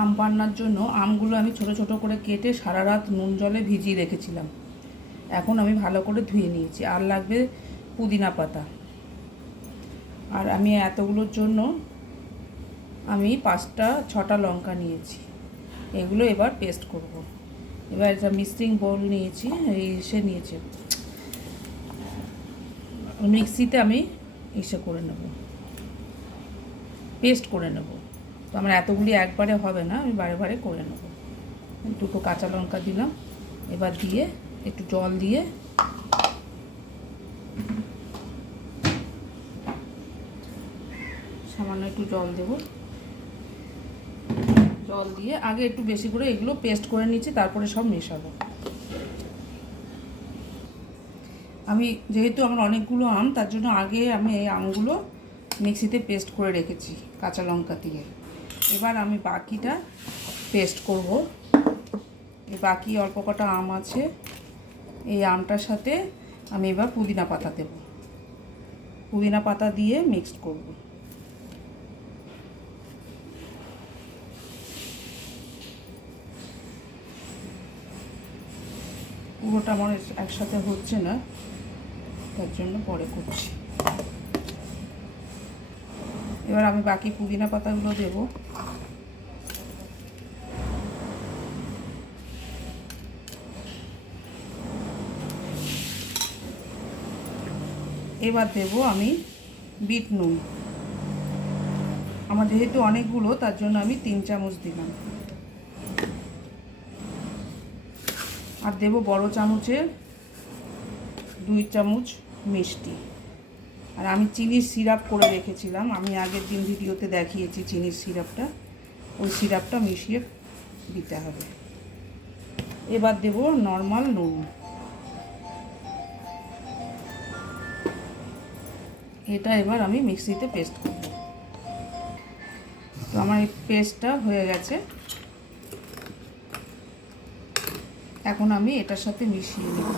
আম পান্নার জন্য আমগুলো আমি ছোট ছোট করে কেটে সারা রাত নুন জলে ভিজিয়ে রেখেছিলাম। এখন আমি ভালো করে ধুয়ে নিয়েছি। আর লাগবে পুদিনা পাতা। আর আমি এতগুলোর জন্য আমি 5-6টা লঙ্কা নিয়েছি। এগুলো এবার পেস্ট করব। এবার একটা মিক্সিং বোল নিয়েছি, নিয়েছি মিক্সিতে আমি করে নেব, পেস্ট করে নেব। তো আমার এতগুলি একবারে হবে না, আমি বারে বারে করে নেব। 2টো কাঁচা লঙ্কা দিলাম। এবার দিয়ে একটু জল দিয়ে সামান্য একটু জল দেব। জল দিয়ে আগে একটু বেশি করে এগুলো পেস্ট করে নিচ্ছি, তারপরে সব মেশাবো। আমি যেহেতু আমার অনেকগুলো আম, তার জন্য আগে আমি এই আমগুলো মিক্সিতে পেস্ট করে রেখেছি কাঁচা লঙ্কা দিয়ে। এবার আমি বাকিটা পেস্ট করব। এই বাকি অল্প কটা আম আছে, এই আমটার সাথে আমি এবার পুদিনা পাতা দেব। পুদিনা পাতা দিয়ে মিক্সড করব। পুরোটা আমার একসাথে হচ্ছে না, তার জন্য পরে করছি। এবার আমি বাকি পুদিনা পাতাগুলো দেব। এবার দেব আমি বিট নুন। আমার যেহেতু অনেকগুলো, তার জন্য আমি 3 চামচ দিলাম। আর দেব বড় চামচের 2 চামচ মিষ্টি। আর আমি চিনির সিরাপ করে রেখেছিলাম, আমি আগের দিন ভিডিওতে দেখিয়েছি চিনির সিরাপটা, ওই সিরাপটা মিশিয়ে দিতে হবে। এবার দেব নর্মাল নুন। এটা এবার আমি মিক্সিতে পেস্ট করব। তো আমার এই পেস্টটা হয়ে গেছে। এখন আমি এটার সাথে মিশিয়ে নেব।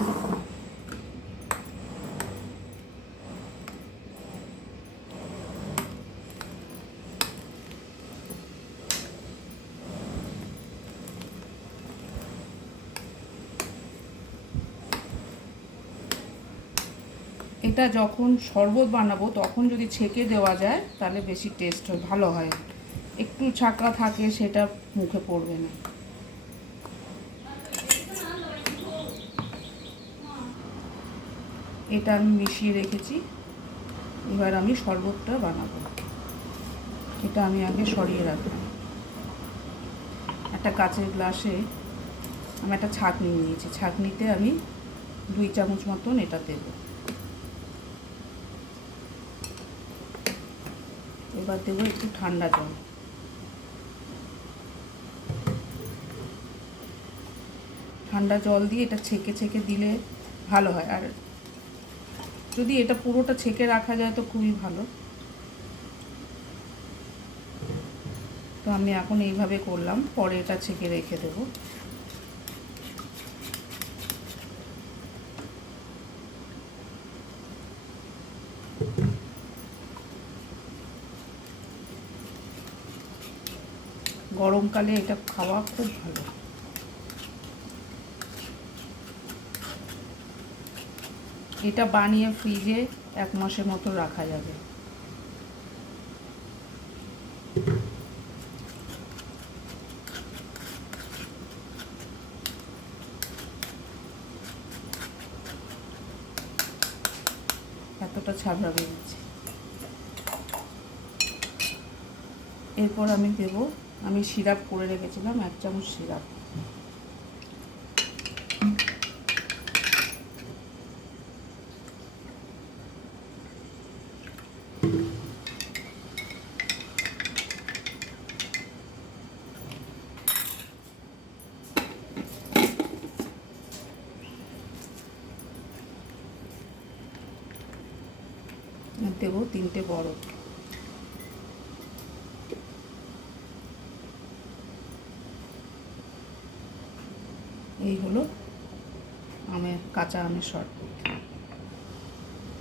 এটা যখন শরবত বানাবো তখন যদি ছেঁকে দেওয়া যায় তাহলে বেশি টেস্ট হয়, ভালো হয়। একটু ছাঁকা থাকে, সেটা মুখে পড়বে না। এটা আমি মিশিয়ে রেখেছি। এবার আমি শরবতটা বানাবো। এটা আমি আগে সরিয়ে রাখলাম। একটা কাচের গ্লাসে আমি একটা ছাঁকনি নিয়েছি। ছাঁকনিতে আমি 2 চামচ মতন এটা দেব। এবার দেবো একটু ঠান্ডা জল। ঠান্ডা জল দিয়ে এটা ছেঁকে ছেঁকে দিলে ভালো হয়। আর যদি এটা পুরোটা ছেঁকে রাখা যায় তো খুবই ভালো। তো আমি এখন এইভাবে করলাম, পরে এটা ছেঁকে রেখে দেব। গরমকালে এটা খাওয়া খুব ভালো। এটা বানিয়ে ফ্রিজে 1 মাসের মতো রাখা যাবে। এতটা ছাবড়া বেরিয়েছে। এরপর আমি দেব, আমি সিরাপ করে রেখেছিলাম 1 চামচ সিরাপ। দেব 3টে বরফ। এই হলো কাঁচা আমের শরবত।